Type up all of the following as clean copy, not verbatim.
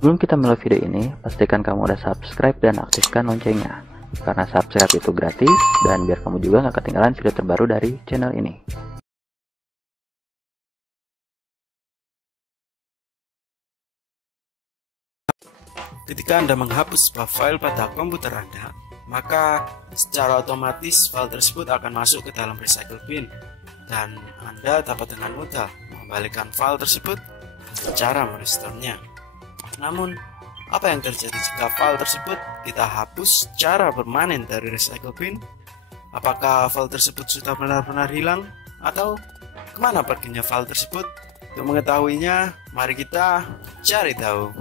Sebelum kita mulai video ini, pastikan kamu udah subscribe dan aktifkan loncengnya. Karena subscribe itu gratis, dan biar kamu juga nggak ketinggalan video terbaru dari channel ini. Ketika Anda menghapus sebuah file pada komputer Anda, maka secara otomatis file tersebut akan masuk ke dalam recycle bin, dan Anda dapat dengan mudah mengembalikan file tersebut dengan cara merestorenya. Namun, apa yang terjadi jika file tersebut kita hapus secara permanen dari recycle bin? Apakah file tersebut sudah benar-benar hilang? Atau kemana perginya file tersebut? Untuk mengetahuinya, mari kita cari tahu.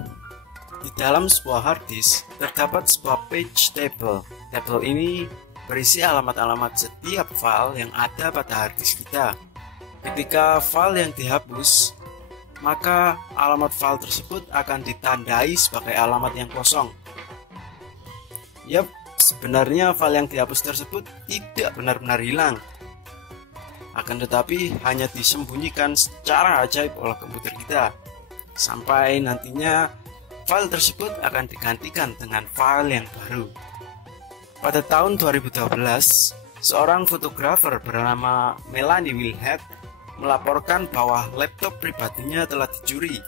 Di dalam sebuah hard disk terdapat sebuah page table. Table ini berisi alamat-alamat setiap file yang ada pada hard disk kita. Ketika file yang dihapus, maka alamat file tersebut akan ditandai sebagai alamat yang kosong. Yap, sebenarnya file yang dihapus tersebut tidak benar-benar hilang. Akan tetapi hanya disembunyikan secara ajaib oleh komputer kita. Sampai nantinya file tersebut akan digantikan dengan file yang baru. Pada tahun 2012, seorang fotografer bernama Melanie Wilhead melaporkan bahwa laptop pribadinya telah dicuri.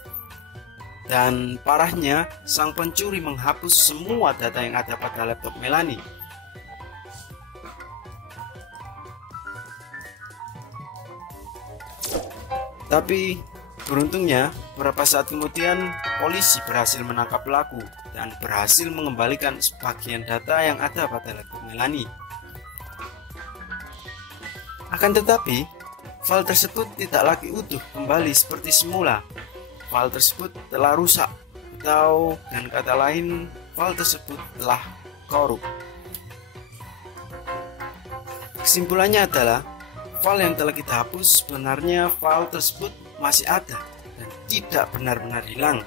Dan parahnya, sang pencuri menghapus semua data yang ada pada laptop Melanie. Tapi beruntungnya, beberapa saat kemudian polisi berhasil menangkap pelaku dan berhasil mengembalikan sebagian data yang ada pada laptop Melanie. Akan tetapi, file tersebut tidak lagi utuh kembali seperti semula. File tersebut telah rusak, atau dengan kata lain, file tersebut telah korup. Kesimpulannya adalah, file yang telah kita hapus sebenarnya file tersebut masih ada dan tidak benar-benar hilang.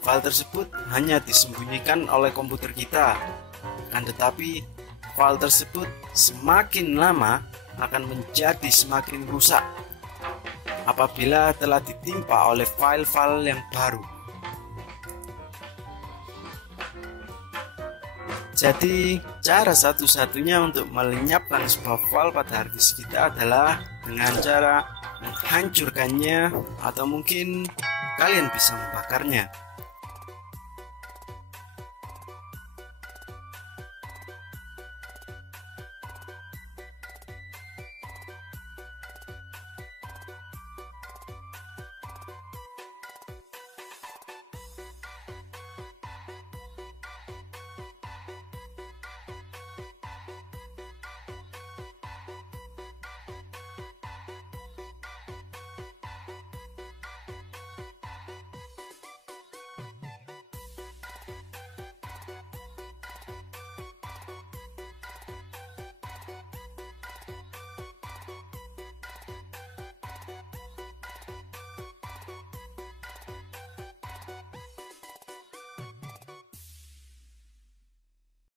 File tersebut hanya disembunyikan oleh komputer kita. Akan tetapi, file tersebut semakin lama akan menjadi semakin rusak apabila telah ditimpa oleh file-file yang baru. Jadi, cara satu-satunya untuk melenyapkan sebuah file pada hard disk kita adalah dengan cara menghancurkannya, atau mungkin kalian bisa membakarnya.